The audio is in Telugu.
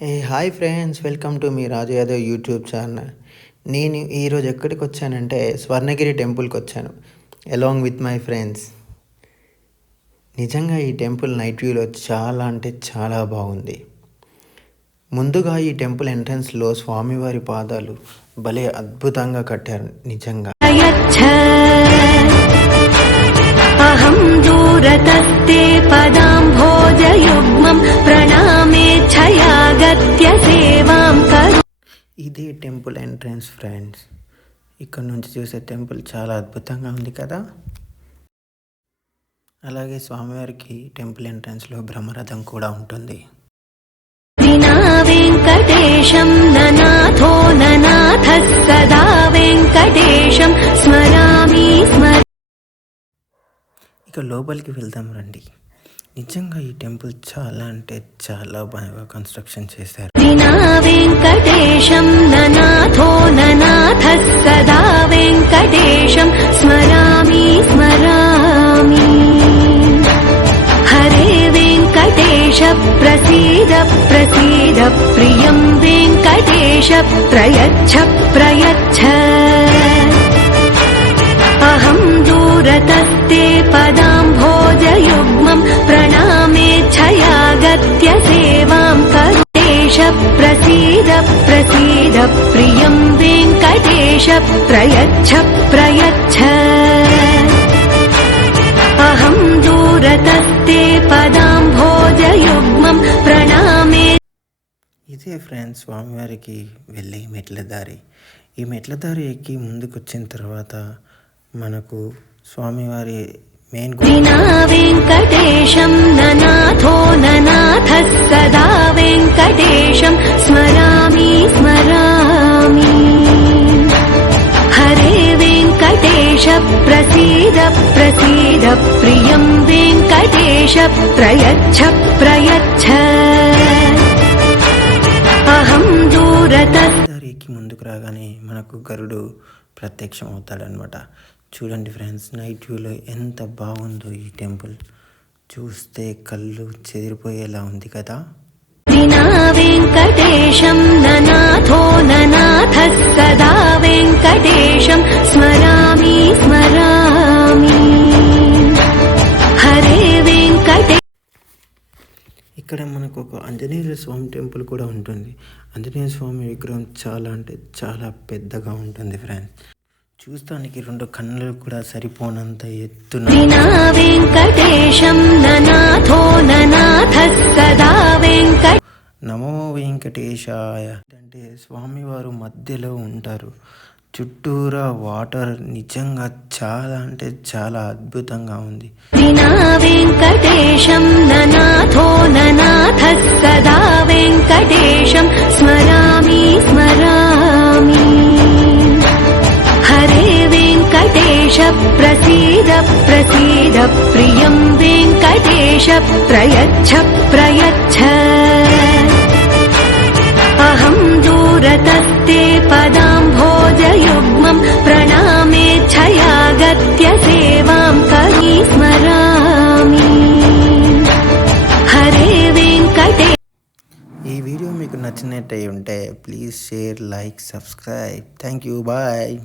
Hi friends, welcome to me Raju Yadav YouTube channel. నేను ఈరోజు ఎక్కడికి వచ్చానంటే స్వర్ణగిరి టెంపుల్కి వచ్చాను అలాంగ్ విత్ మై ఫ్రెండ్స్. నిజంగా ఈ టెంపుల్ నైట్ వ్యూలో చాలా అంటే చాలా బాగుంది. ముందుగా ఈ టెంపుల్ ఎంట్రన్స్లో స్వామివారి పాదాలు భలే అద్భుతంగా కట్టారు. నిజంగా అహం దూరతస్తే పదాంభోజయుగ్మం ప్రణామే ఛయాగత్య సేవాం కరు. ఇదే టెంపుల్ ఎంట్రన్స్ ఫ్రెండ్స్. ఇక్కడ నుంచి చూసే టెంపుల్ చాలా అద్భుతంగా ఉంది కదా. అలాగే స్వామివారికి టెంపుల్ ఎంట్రన్స్లో బ్రహ్మరథం కూడా ఉంటుంది. వినా వెంకటేశం ననాథో ననాథః సదా వెంకటేశం స్మరామి స్మర. ఇక లోపలికి వెళ్దాం రండి. నిజంగా ఈ టెంపుల్ చాలా అంటే చాలా బాగా కన్స్ట్రక్షన్ చేశారు. వినా వెంకటేశం ననాథో ననాథః సదా వెంకటేశం స్మరామి స్మరామి. హరే వెంకటేశ ప్రసీద ప్రసీద ప్రియం వెంకటేశ ప్రయచ్ఛ ప్రయచ్ఛ. అహం దూరతస్తే పదాంభోజయుగ్మం ప్రణామే ఛయాగత్య సేవాం కరు. ప్రసీద ప్రసీద ప్రియం వెంకటేశ ప్రయచ్ఛ ప్రయచ్ఛ. అహం దూరతస్తే పదాంభోజయుగ్మం ప్రణామే. ఇదే ఫ్రెండ్స్ స్వామివారికి వెళ్ళే మెట్ల దారి. ఈ మెట్ల దారి ఎక్కి ముందుకు వచ్చిన తర్వాత మనకు స్వామివారి మెయిన్ వినా వెంకటేశం ననాథో ననాథః సదా వెంకటేశం స్మరామి స్మరామి. హరే వెంకటేశ ప్రసీద ప్రసీద ప్రియం వెంకటేశ ప్రయచ్ఛ ప్రయచ్ఛ. అహం దూరతరికి ముందుకు రాగానే మనకు గరుడు ప్రత్యక్షం అవుతాడనమాట. చూడండి ఫ్రెండ్స్, నైట్ వ్యూలో ఎంత బాగుందో ఈ టెంపుల్. చూస్తే కళ్ళు చెదిరిపోయేలా ఉంది కదా. వినా వెంకటేశం ననాథో ననాథః సదా వెంకటేశం స్మరామి స్మరామి. హరే వెంకటే. ఇక్కడ మనకు ఒక ఆంజనేయ స్వామి టెంపుల్ కూడా ఉంటుంది. ఆంజనేయ స్వామి విగ్రహం చాలా అంటే చాలా పెద్దగా ఉంటుంది ఫ్రెండ్స్. చూస్తానికి 2 కన్నులు కూడా సరిపోనంత ఎత్తున. వినా వెంకటేశం ననాథో ననాథః సదా వెంకట. నమో వెంకటేశాయ అంటే స్వామివారు మధ్యలో ఉంటారు. చుట్టూరా వాటర్. నిజంగా చాలా అంటే చాలా అద్భుతంగా ఉంది. వినా వెంకటేశం ననాథో ననాథః సదా వెంకటేశం స్మరామి స్మరామి. హరే వెంకటేశ ప్రసీద ప్రసీద ప్రియం వెంకటేశ ప్రయచ్ఛ ప్రయచ్ఛ. అహం దూరతస్తే పదాంభోజయుగ్మం ప్రణామే ఛయాగత్య సేవాం కరు స్మరామి. హరే వెంకటే. ఈ వీడియో మీకు నచ్చినట్టయి ఉంటే please share, like, subscribe. Thank you. Bye.